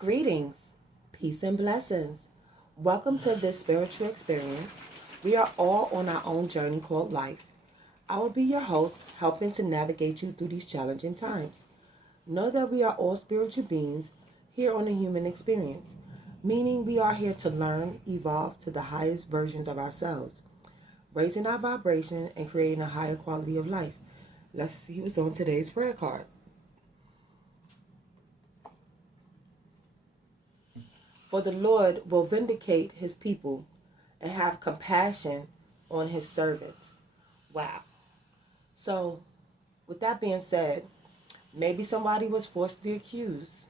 Greetings, peace, and blessings. Welcome to this spiritual experience. We are all on our own journey called life. I will be your host, helping to navigate you through these challenging times. Know that we are all spiritual beings here on the human experience, meaning we are here to learn, evolve to the highest versions of ourselves, raising our vibration and creating a higher quality of life. Let's see what's on today's prayer card. For the Lord will vindicate his people and have compassion on his servants. Wow. So, with that being said, maybe somebody was falsely accused,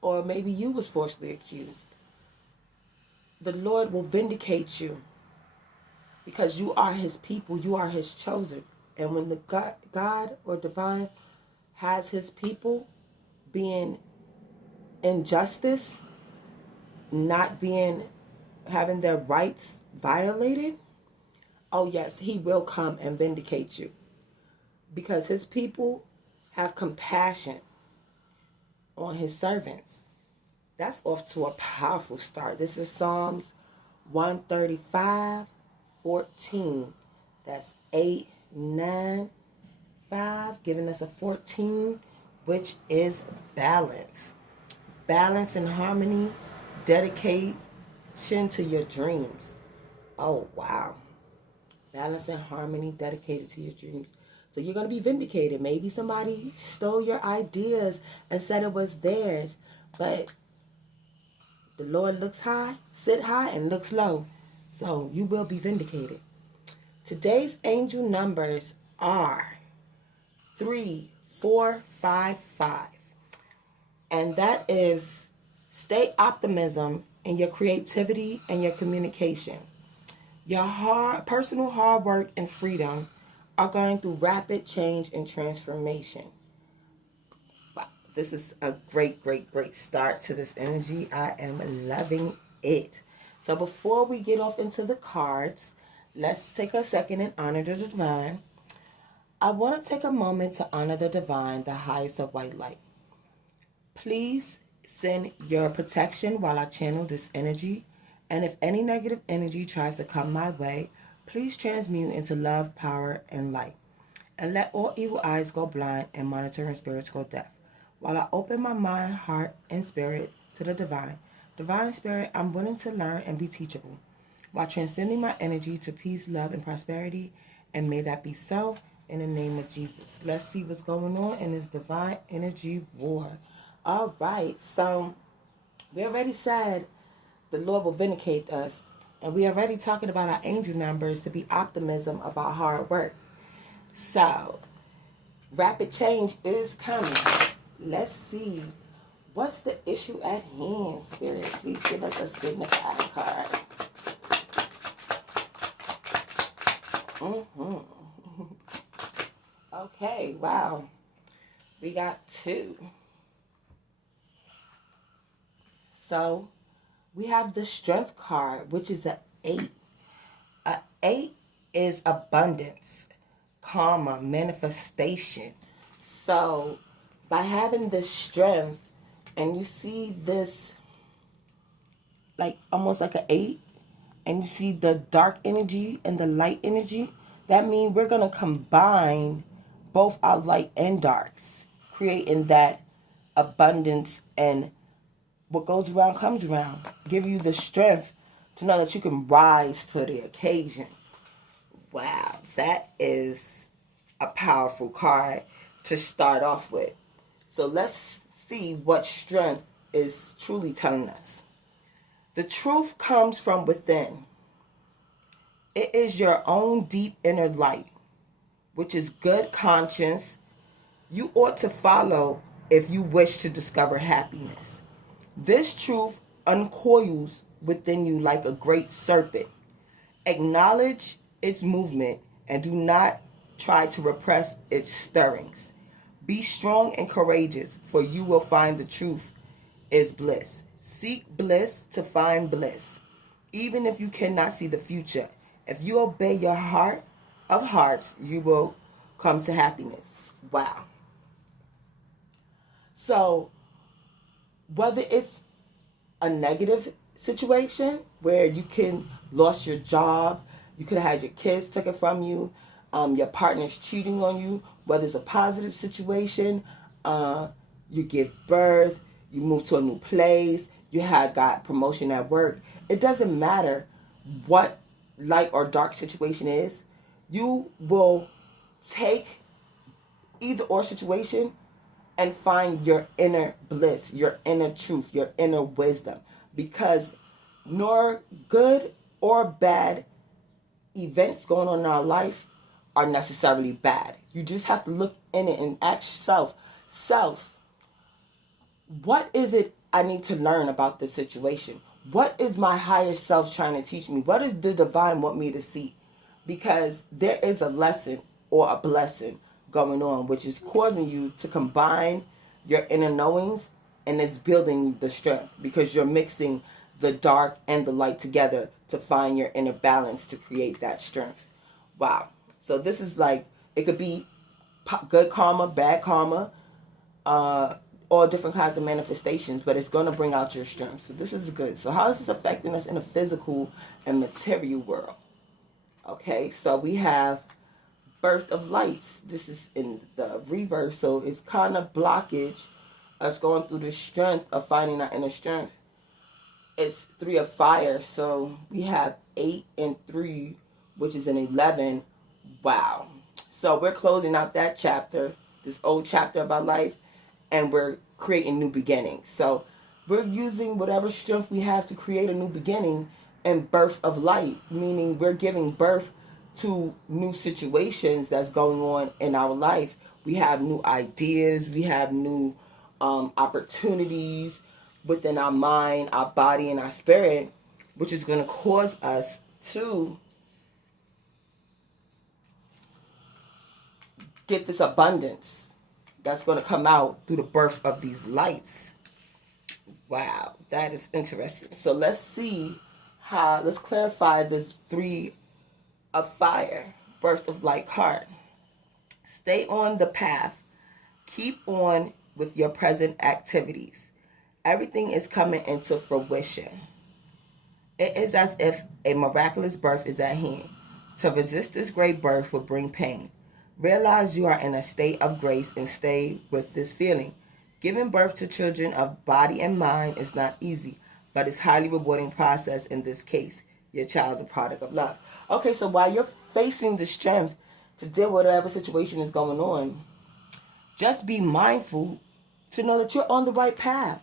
or maybe you was falsely accused. The Lord will vindicate you because you are his people, you are his chosen. And when the God or divine has his people being injustice, not being having their rights violated, oh yes, he will come and vindicate you because his people have compassion on his servants. That's off to a powerful start. This is Psalms 135:14. That's 8, 9, 5, giving us a 14, which is balance. Balance and harmony, dedication to your dreams. Oh, wow. Balance and harmony, dedicated to your dreams. So you're going to be vindicated. Maybe somebody stole your ideas and said it was theirs. But the Lord looks high, sit high, and looks low. So you will be vindicated. Today's angel numbers are 3455. And that is stay optimism in your creativity and your communication. Your personal hard work and freedom are going through rapid change and transformation. Wow, this is a great, great, great start to this energy. I am loving it. So before we get off into the cards, let's take a second and honor the divine. I want to take a moment to honor the divine, the highest of white light. Please send your protection while I channel this energy. And if any negative energy tries to come my way, please transmute into love, power, and light. And let all evil eyes go blind and monitoring spirits go deaf. While I open my mind, heart, and spirit to the divine. Divine spirit, I'm willing to learn and be teachable. While transcending my energy to peace, love, and prosperity. And may that be so in the name of Jesus. Let's see what's going on in this divine energy war. All right, so we already said the Lord will vindicate us. And we already talking about our angel numbers to be optimism of our hard work. So, rapid change is coming. Let's see. What's the issue at hand, Spirit? Please give us a signifier card. Okay, wow. We got 2. So, we have the strength card, which is an 8. An 8 is abundance, karma, manifestation. So, by having this strength, and you see this, like almost like an 8, and you see the dark energy and the light energy, that means we're going to combine both our light and darks, creating that abundance, and what goes around comes around. Give you the strength to know that you can rise to the occasion. Wow, that is a powerful card to start off with. So let's see what strength is truly telling us. The truth comes from within. It is your own deep inner light, which is good conscience. You ought to follow if you wish to discover happiness. This truth uncoils within you like a great serpent. Acknowledge its movement and do not try to repress its stirrings. Be strong and courageous, for you will find the truth is bliss. Seek bliss to find bliss, even if you cannot see the future. If you obey your heart of hearts, you will come to happiness. Wow. So Whether it's a negative situation where you can lost your job, you could have had your kids taken from you, your partner's cheating on you. Whether it's a positive situation, uh, you give birth, you move to a new place, you had got promotion at work. It doesn't matter what light or dark situation is. You will take either or situation and find your inner bliss, your inner truth, your inner wisdom. Because nor good or bad events going on in our life are necessarily bad. You just have to look in it and ask self, what is it I need to learn about this situation? What is my higher self trying to teach me? What does the divine want me to see? Because there is a lesson or a blessing going on, which is causing you to combine your inner knowings, and it's building the strength because you're mixing the dark and the light together to find your inner balance to create that strength. Wow. So this is like, it could be good karma, bad karma, all different kinds of manifestations, but it's going to bring out your strength. So this is good. So how is this affecting us in the physical and material world? Okay, so we have birth of lights. This is in the reverse, so it's kind of blockage us going through the strength of finding our inner strength. It's 3 of fire, so we have 8 and 3, which is an 11. Wow. So we're closing out that chapter, this old chapter of our life, and we're creating new beginnings. So we're using whatever strength we have to create a new beginning and birth of light, meaning we're giving birth to new situations that's going on in our life. We have new ideas, we have new opportunities within our mind, our body, and our spirit, which is going to cause us to get this abundance that's going to come out through the birth of these lights. Wow, that is interesting. So let's see let's clarify this 3 of fire, birth of light card. Stay on the path. Keep on with your present activities. Everything is coming into fruition. It is as if a miraculous birth is at hand. To resist this great birth will bring pain. Realize you are in a state of grace and stay with this feeling. Giving birth to children of body and mind is not easy, but it's highly rewarding process in this case. Your child's a product of love. Okay, so while you're facing the strength to deal with whatever situation is going on, just be mindful to know that you're on the right path.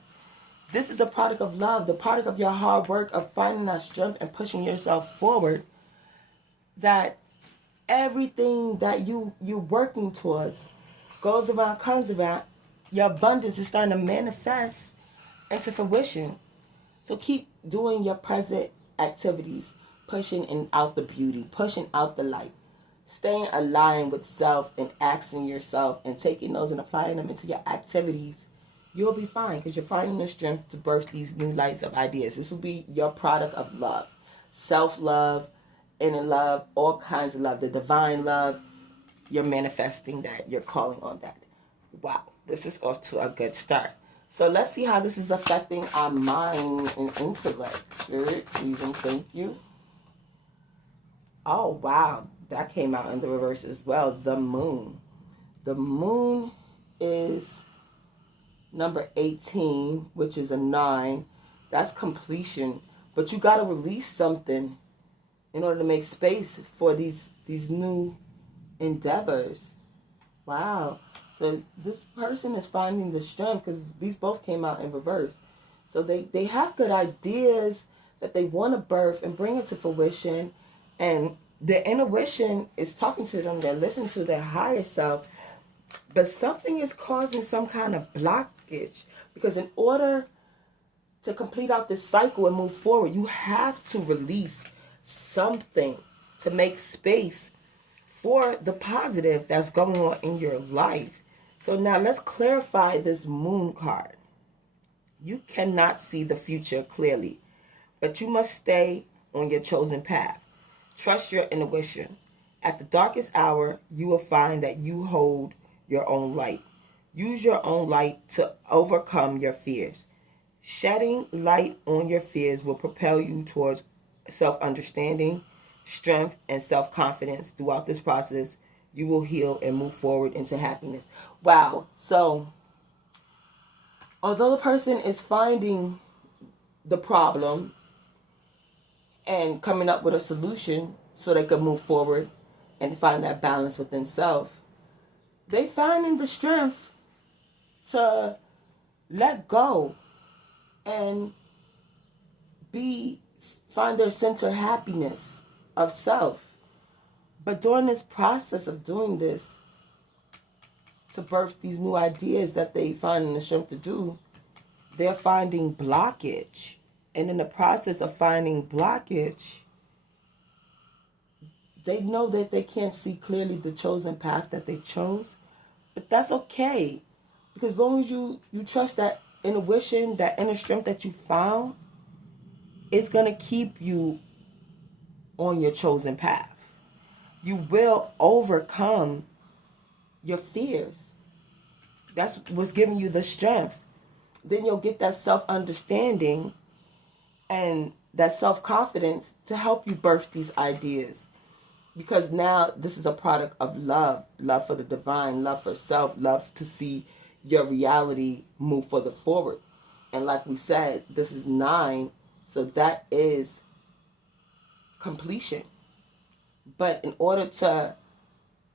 This is a product of love, the product of your hard work of finding that strength and pushing yourself forward. That everything that you're working towards goes around, comes around. Your abundance is starting to manifest into fruition. So keep doing your present activities, pushing out the beauty, pushing out the light, staying aligned with self and asking yourself and taking those and applying them into your activities. You'll be fine because you're finding the strength to birth these new lights of ideas. This will be your product of love, self-love, inner love, all kinds of love, the divine love. You're manifesting that. You're calling on that. Wow, this is off to a good start. So let's see how this is affecting our mind and intellect. Spirit, please and thank you. Oh, wow. That came out in the reverse as well. The moon. The moon is number 18, which is a 9. That's completion. But you got to release something in order to make space for these new endeavors. Wow. So this person is finding the strength because these both came out in reverse. So they have good ideas that they want to birth and bring it to fruition. And their intuition is talking to them. They're listening to their higher self. But something is causing some kind of blockage. Because in order to complete out this cycle and move forward, you have to release something to make space for the positive that's going on in your life. So now let's clarify this moon card. You cannot see the future clearly, but you must stay on your chosen path. Trust your intuition. At the darkest hour, you will find that you hold your own light. Use your own light to overcome your fears. Shedding light on your fears will propel you towards self understanding, strength, and self confidence. Throughout this process, you will heal and move forward into happiness. Wow. So, although the person is finding the problem and coming up with a solution so they could move forward and find that balance within self, they finding the strength to let go and find their center of happiness of self. But during this process of doing this, to birth these new ideas that they find the strength to do, they're finding blockage. And in the process of finding blockage, they know that they can't see clearly the chosen path that they chose. But that's okay. Because as long as you trust that intuition, that inner strength that you found, it's going to keep you on your chosen path. You will overcome your fears. That's what's giving you the strength. Then you'll get that self-understanding and that self-confidence to help you birth these ideas. Because now this is a product of love. Love for the divine, love for self, love to see your reality move further forward. And like we said, this is 9, so that is completion. But in order to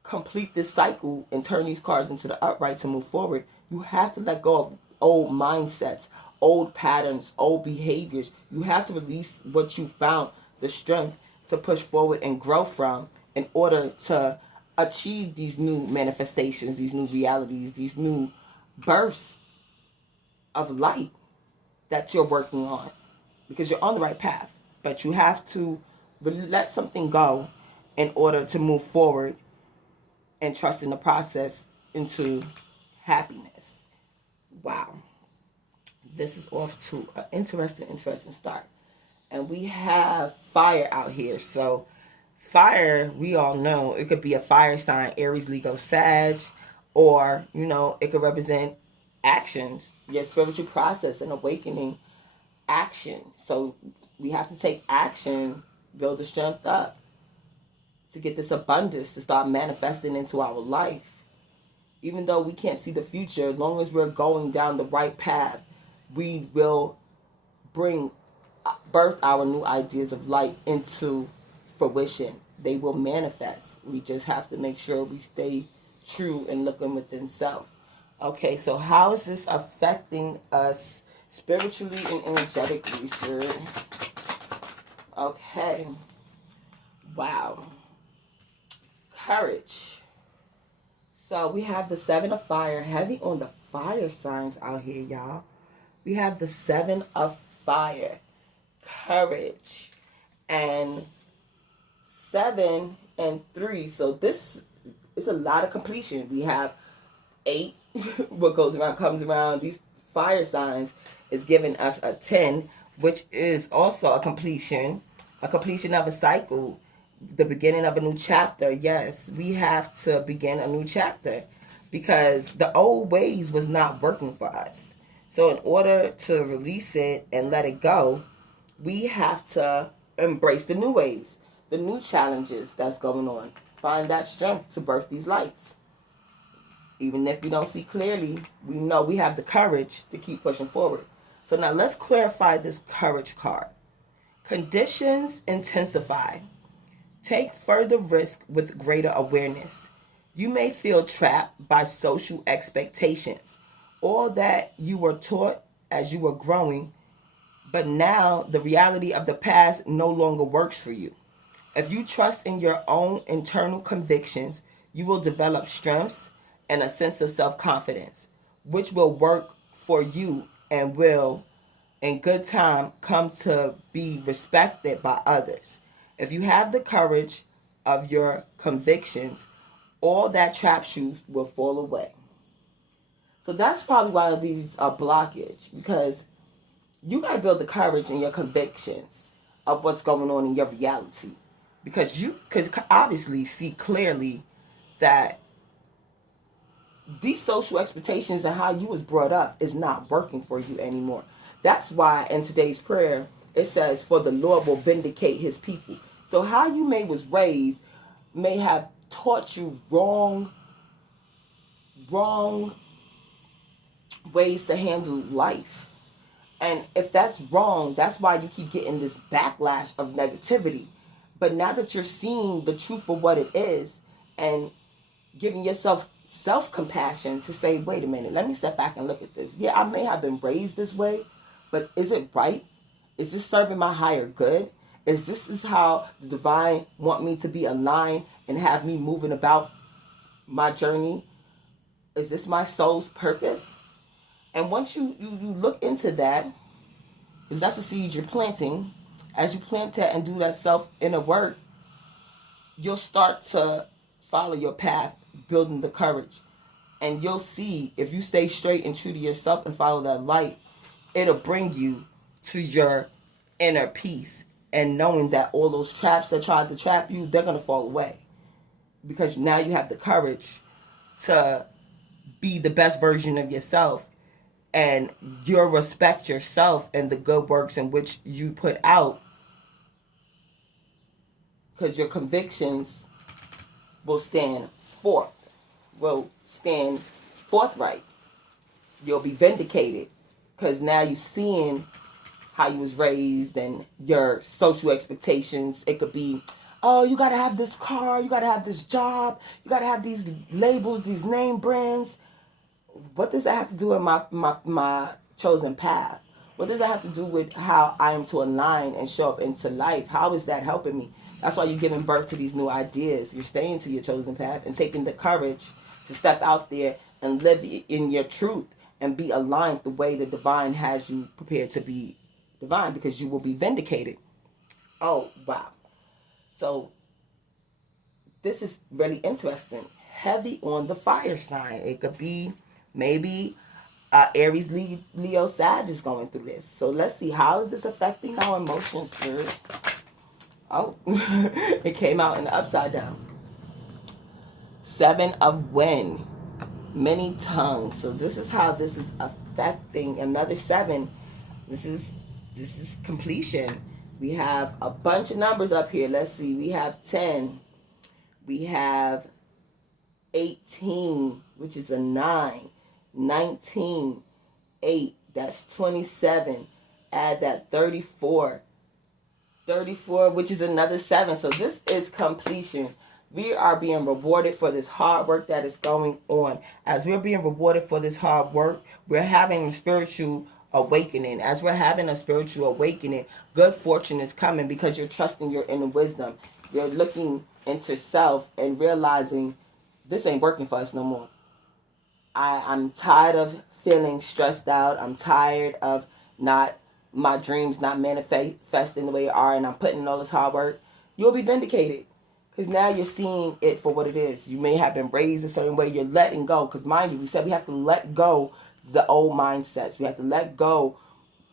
complete this cycle and turn these cards into the upright to move forward, you have to let go of old mindsets, old patterns, old behaviors. You have to release what you found, the strength to push forward and grow from, in order to achieve these new manifestations, these new realities, these new bursts of light that you're working on. Because you're on the right path, but you have to let something go in order to move forward and trust in the process into happiness. Wow. This is off to an interesting start. And we have fire out here. So fire, we all know, it could be a fire sign, Aries, Leo, Sag, or, it could represent actions, your spiritual process and awakening action. So we have to take action, build the strength up to get this abundance to start manifesting into our life. Even though we can't see the future, as long as we're going down the right path, we will birth our new ideas of light into fruition. They will manifest. We just have to make sure we stay true and looking within self. Okay, so how is this affecting us spiritually and energetically, sir? Okay. Wow. Courage. So we have the 7 of fire, heavy on the fire signs out here, y'all. We have the 7 of fire, courage, and 7 and 3. So this is a lot of completion. We have 8, what goes around comes around. These fire signs is giving us a 10, which is also a completion of a cycle, the beginning of a new chapter. Yes, we have to begin a new chapter because the old ways was not working for us. So in order to release it and let it go, we have to embrace the new ways, the new challenges that's going on. Find that strength to birth these lights. Even if we don't see clearly, we know we have the courage to keep pushing forward. So now let's clarify this courage card. Conditions intensify. Take further risk with greater awareness. You may feel trapped by social expectations, all that you were taught as you were growing, but now the reality of the past no longer works for you. If you trust in your own internal convictions, you will develop strengths and a sense of self-confidence, which will work for you and will, in good time, come to be respected by others. If you have the courage of your convictions, all that traps you will fall away. So that's probably why these are blockage, because you got to build the courage in your convictions of what's going on in your reality. Because you could obviously see clearly that these social expectations and how you was brought up is not working for you anymore. That's why in today's prayer it says, "For the Lord will vindicate His people." So how you may was raised may have taught you wrong ways to handle life. And if that's wrong, that's why you keep getting this backlash of negativity. But now that you're seeing the truth for what it is and giving yourself self-compassion to say, wait a minute, let me step back and look at this. Yeah, I may have been raised this way, but is it right? Is this serving my higher good? Is how the divine want me to be aligned and have me moving about my journey? Is this my soul's purpose? And once you look into that, because that's the seed you're planting, as you plant that and do that self inner work, you'll start to follow your path, building the courage. And you'll see, if you stay straight and true to yourself and follow that light, it'll bring you to your inner peace. And knowing that all those traps that tried to trap you, they're going to fall away. Because now you have the courage to be the best version of yourself. And you'll respect yourself and the good works in which you put out. Because your convictions will stand forthright. You'll be vindicated because now you're seeing how you was raised and your social expectations. It could be, oh, you got to have this car, you got to have this job, you got to have these labels, these name brands. What does that have to do with my chosen path? What does that have to do with how I am to align and show up into life? How is that helping me? That's why you're giving birth to these new ideas. You're staying to your chosen path and taking the courage to step out there and live in your truth and be aligned the way the divine has you prepared to be divine, because you will be vindicated. Oh, wow. So this is really interesting. Heavy on the fire sign. It could be maybe Aries, Leo, Sag is going through this. So let's see, how is this affecting our emotions, Spirit? Oh, it came out in the upside down. 7 of Wind, many tongues. So this is how this is affecting another 7. This is completion. We have a bunch of numbers up here. Let's see. We have 10. We have 18, which is a 9. 19, 8. That's 27. Add that 34. 34, which is another 7. So this is completion. We are being rewarded for this hard work that is going on. As we're being rewarded for this hard work, we're having a spiritual awakening. As we're having a spiritual awakening, good fortune is coming because you're trusting your inner wisdom. You're looking into self and realizing this ain't working for us no more. I'm tired of feeling stressed out. I'm tired of my dreams not manifesting the way they are, and I'm putting in all this hard work. You'll be vindicated. Because now you're seeing it for what it is. You may have been raised a certain way. You're letting go. Because mind you, we said we have to let go the old mindsets. We have to let go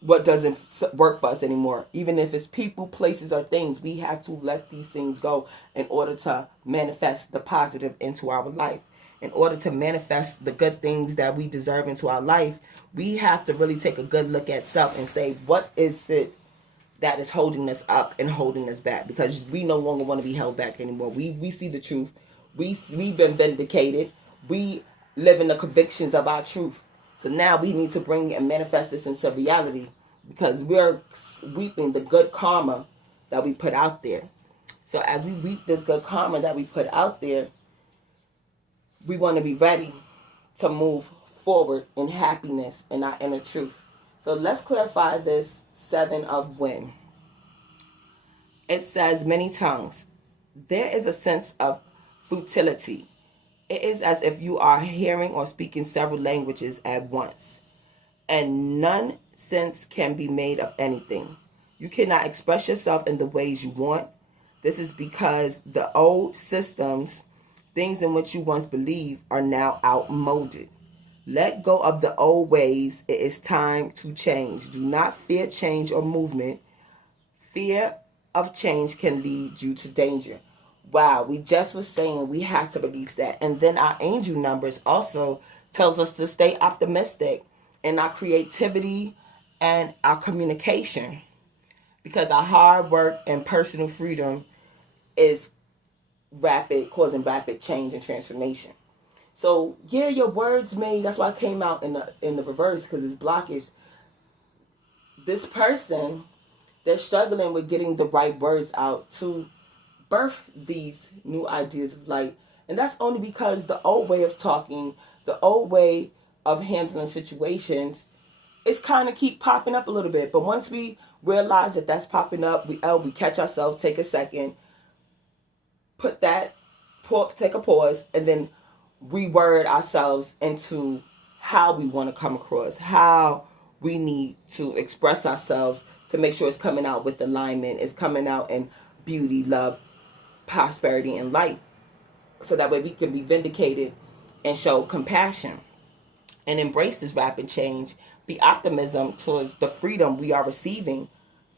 what doesn't work for us anymore. Even if it's people, places, or things, we have to let these things go in order to manifest the positive into our life. In order to manifest the good things that we deserve into our life, we have to really take a good look at self and say, what is it that is holding us up and holding us back? Because we no longer want to be held back anymore. We see the truth. We've been vindicated. We live in the convictions of our truth. So now we need to bring and manifest this into reality, because we're reaping the good karma that we put out there. So as we reap this good karma that we put out there, we want to be ready to move forward in happiness in our inner truth. So let's clarify this 7 of Wind. It says many tongues. There is a sense of futility. It is as if you are hearing or speaking several languages at once, and none sense can be made of anything. You cannot express yourself in the ways you want. This is because the old systems, things in which you once believed, are now outmoded. Let go of the old ways. It is time to change. Do not fear change or movement. Fear of change can lead you to danger. Wow, we just was saying we have to release that. And then our angel numbers also tells us to stay optimistic in our creativity and our communication, because our hard work and personal freedom is causing rapid change and transformation. So yeah, your words may. That's why I came out in the reverse, because it's blockage. This person, they're struggling with getting the right words out to birth these new ideas of light, and that's only because the old way of talking, the old way of handling situations, it's kind of keep popping up a little bit. But once we realize that that's popping up, we catch ourselves, take a second, put that, take a pause, and then reword ourselves into how we want to come across, how we need to express ourselves to make sure it's coming out with alignment, it's coming out in beauty, love, prosperity, and light. So that way we can be vindicated and show compassion and embrace this rapid change, be optimism towards the freedom we are receiving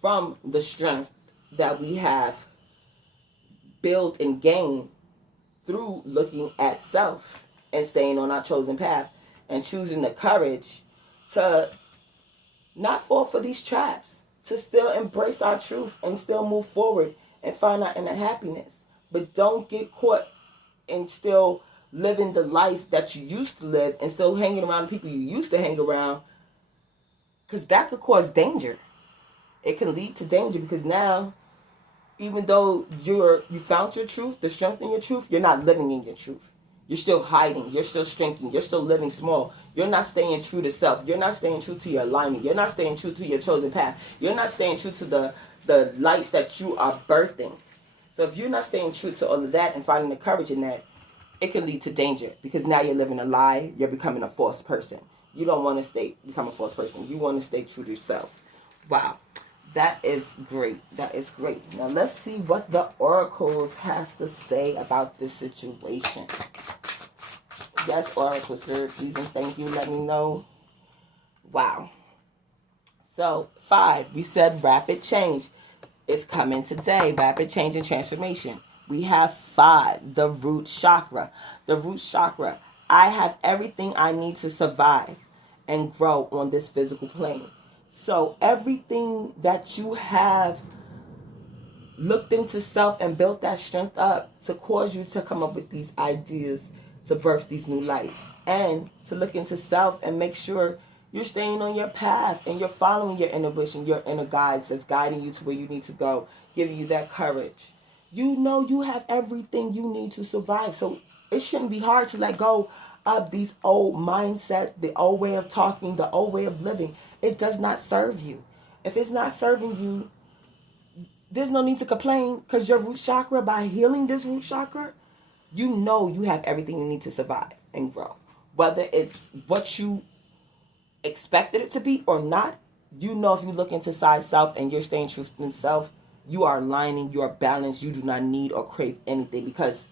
from the strength that we have built and gained through looking at self and staying on our chosen path and choosing the courage to not fall for these traps, to still embrace our truth and still move forward and find our inner happiness. But don't get caught in still living the life that you used to live and still hanging around the people you used to hang around, because that could cause danger. It can lead to danger, because now, even though you found your truth, the strength in your truth, you're not living in your truth. You're still hiding. You're still shrinking. You're still living small. You're not staying true to self. You're not staying true to your alignment. You're not staying true to your chosen path. You're not staying true to the lights that you are birthing. So if you're not staying true to all of that and finding the courage in that, it can lead to danger, because now you're living a lie. You're becoming a false person. You don't want to become a false person. You want to stay true to yourself. Wow. That is great. That is great. Now let's see what the oracles has to say about this situation. Yes, oracles, very please and thank you. Let me know. Wow. So 5, we said rapid change is coming today. Rapid change and transformation. We have 5, the root chakra. The root chakra. I have everything I need to survive and grow on this physical plane. So everything that you have looked into self and built that strength up to cause you to come up with these ideas, to birth these new lights, and to look into self and make sure you're staying on your path and you're following your inner wish and your inner guides that's guiding you to where you need to go, giving you that courage. You know you have everything you need to survive. So it shouldn't be hard to let go of these old mindset, the old way of talking, the old way of living. It does not serve you. If it's not serving you, there's no need to complain, because your root chakra, by healing this root chakra, you know you have everything you need to survive and grow. Whether it's what you expected it to be or not, you know if you look into side self and you're staying true to self, you are aligning, you are balanced, you do not need or crave anything, because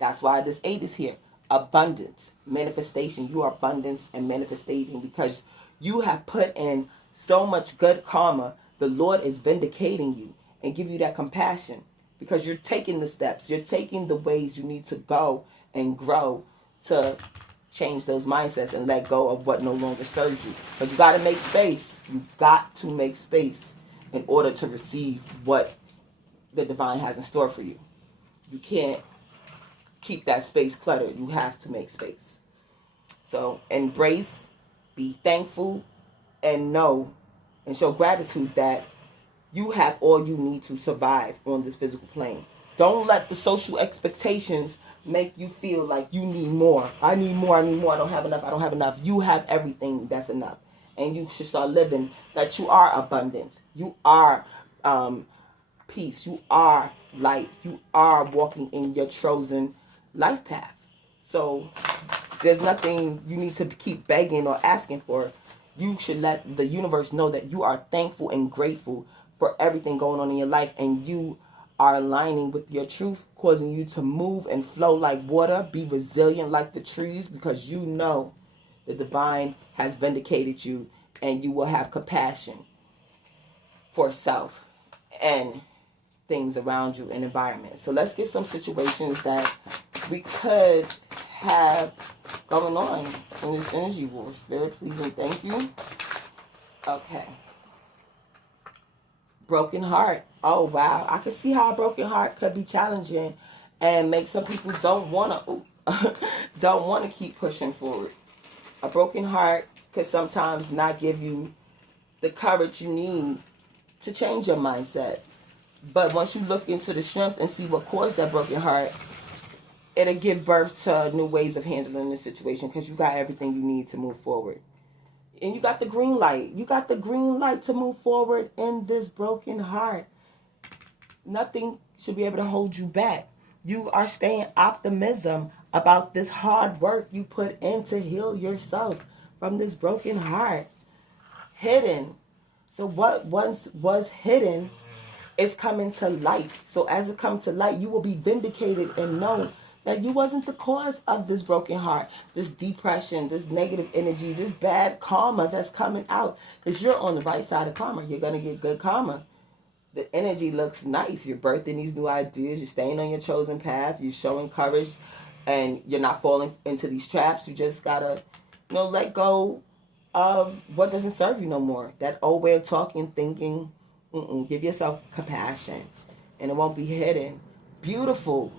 that's why this 8 is here. Abundance, manifestation. You are abundance and manifestating because you have put in so much good karma. The Lord is vindicating you and give you that compassion, because you're taking the steps. You're taking the ways you need to go and grow to change those mindsets and let go of what no longer serves you. But you got to make space. You got to make space in order to receive what the divine has in store for you. You can't keep that space cluttered. You have to make space. So embrace, be thankful, and know and show gratitude that you have all you need to survive on this physical plane. Don't let the social expectations make you feel like you need more. I need more, I need more, I don't have enough, I don't have enough. You have everything that's enough. And you should start living that you are abundance. You are peace. You are light. You are walking in your chosen life path. So there's nothing you need to keep begging or asking for. You should let the universe know that you are thankful and grateful for everything going on in your life, and you are aligning with your truth, causing you to move and flow like water, be resilient like the trees, because you know the divine has vindicated you, and you will have compassion for self and things around you and environment. So let's get some situations that we could have going on in this energy war. Very pleasing. Thank you. Okay. Broken heart. Oh wow, I can see how a broken heart could be challenging, and make some people don't wanna don't wanna keep pushing forward. A broken heart could sometimes not give you the courage you need to change your mindset. But once you look into the strength and see what caused that broken heart, it'll give birth to new ways of handling the situation because you got everything you need to move forward. And you got the green light. You got the green light to move forward in this broken heart. Nothing should be able to hold you back. You are staying optimism about this hard work you put in to heal yourself from this broken heart. Hidden. So what once was hidden is coming to light. So as it comes to light, you will be vindicated and know that you wasn't the cause of this broken heart, this depression, this negative energy, this bad karma that's coming out. Because you're on the right side of karma. You're going to get good karma. The energy looks nice. You're birthing these new ideas. You're staying on your chosen path. You're showing courage. And you're not falling into these traps. You just got to, let go of what doesn't serve you no more. That old way of talking, thinking. Give yourself compassion. And it won't be hidden. Beautiful.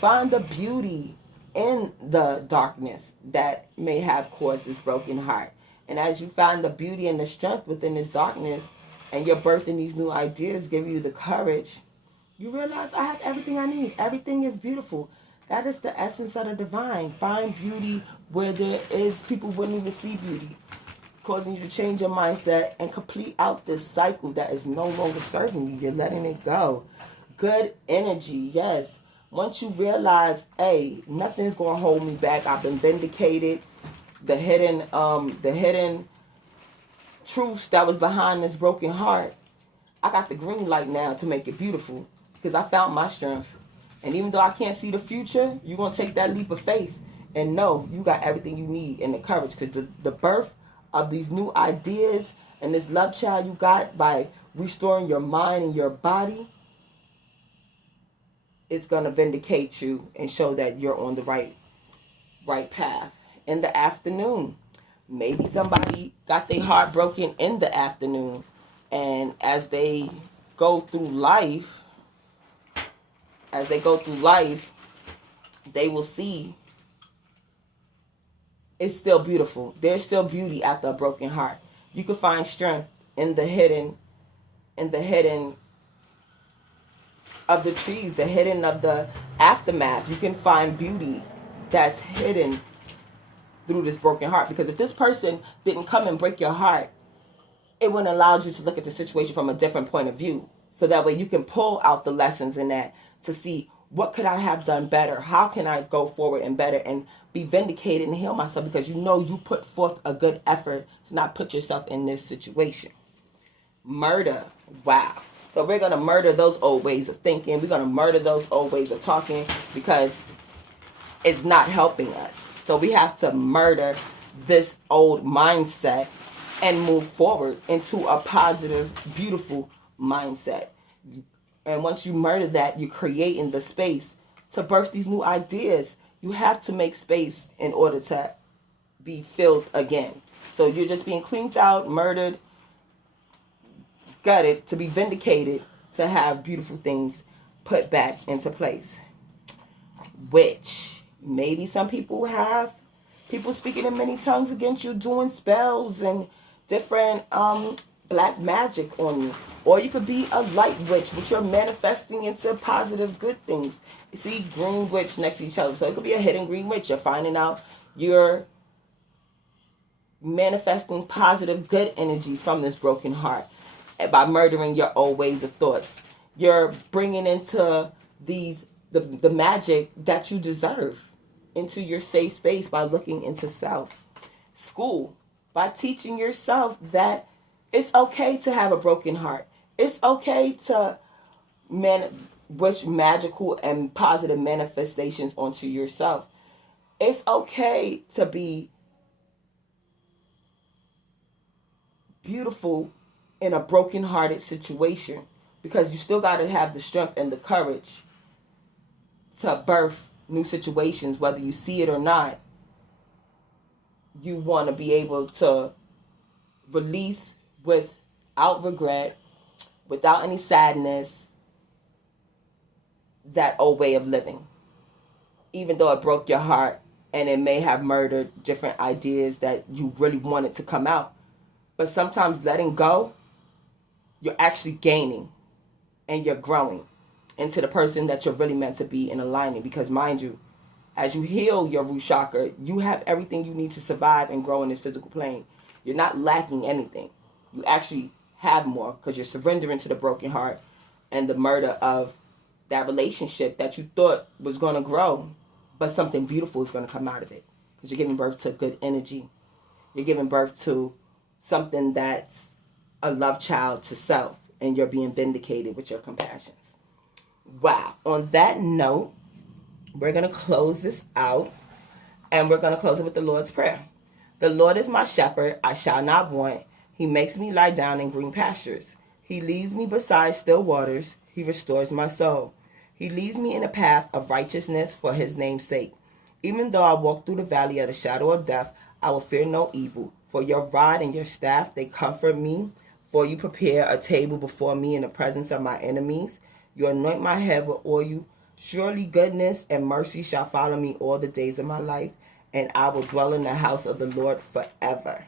Find the beauty in the darkness that may have caused this broken heart. And as you find the beauty and the strength within this darkness, and you're birthing these new ideas, giving you the courage, you realize I have everything I need. Everything is beautiful. That is the essence of the divine. Find beauty where there is people wouldn't even see beauty, causing you to change your mindset and complete out this cycle that is no longer serving you. You're letting it go. Good energy, yes. Once you realize, hey, nothing's gonna hold me back. I've been vindicated. The hidden truths that was behind this broken heart, I got the green light now to make it beautiful because I found my strength. And even though I can't see the future, you're gonna take that leap of faith and know you got everything you need and the courage, because the birth of these new ideas and this love child you got by restoring your mind and your body, it's going to vindicate you and show that you're on the right path. In the afternoon, maybe somebody got their heart broken in the afternoon, and as they go through life, they will see it's still beautiful. There's still beauty after a broken heart. You can find strength in the hidden of the trees, the hidden of the aftermath. You can find beauty that's hidden through this broken heart. Because if this person didn't come and break your heart, it wouldn't allow you to look at the situation from a different point of view. So that way you can pull out the lessons in that to see what could I have done better? How can I go forward and better and be vindicated and heal myself? Because you put forth a good effort to not put yourself in this situation. Murder. Wow. So we're going to murder those old ways of thinking. We're going to murder those old ways of talking because it's not helping us. So we have to murder this old mindset and move forward into a positive, beautiful mindset. And once you murder that, you're creating the space to birth these new ideas. You have to make space in order to be filled again. So you're just being cleaned out, murdered, gutted, to be vindicated, to have beautiful things put back into place. Which maybe some people have people speaking in many tongues against you, doing spells and different black magic on you. Or you could be a light witch, which you're manifesting into positive good things. You see green witch next to each other. So it could be a hidden green witch. You're finding out you're manifesting positive good energy from this broken heart by murdering your old ways of thoughts. You're bringing into the magic that you deserve into your safe space by looking into self. School, by teaching yourself that it's okay to have a broken heart. It's okay to wish magical and positive manifestations onto yourself. It's okay to be beautiful in a broken-hearted situation, because you still got to have the strength and the courage to birth new situations, whether you see it or not. You want to be able to release without regret without any sadness, that old way of living. Even though it broke your heart and it may have murdered different ideas that you really wanted to come out. But sometimes letting go, you're actually gaining and you're growing into the person that you're really meant to be in aligning. Because mind you, as you heal your root chakra, you have everything you need to survive and grow in this physical plane. You're not lacking anything. You actually have more because you're surrendering to the broken heart and the murder of that relationship that you thought was going to grow, but something beautiful is going to come out of it because you're giving birth to good energy. You're giving birth to something that's a love child to self, and you're being vindicated with your compassions. Wow. On that note, we're going to close this out, and we're going to close it with the Lord's Prayer. The Lord is my shepherd, I shall not want. He makes me lie down in green pastures. He leads me beside still waters. He restores my soul. He leads me in a path of righteousness for his name's sake. Even though I walk through the valley of the shadow of death, I will fear no evil. For your rod and your staff, they comfort me. For you prepare a table before me in the presence of my enemies. You anoint my head with oil. Surely goodness and mercy shall follow me all the days of my life, and I will dwell in the house of the Lord forever.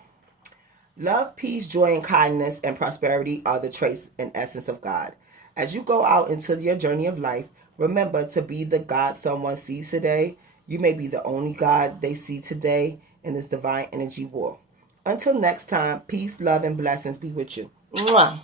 Love, peace, joy, and kindness and prosperity are the traits and essence of God. As you go out into your journey of life, remember to be the God someone sees today. You may be the only God they see today in this divine energy war. Until next time, peace, love, and blessings be with you. Mwah.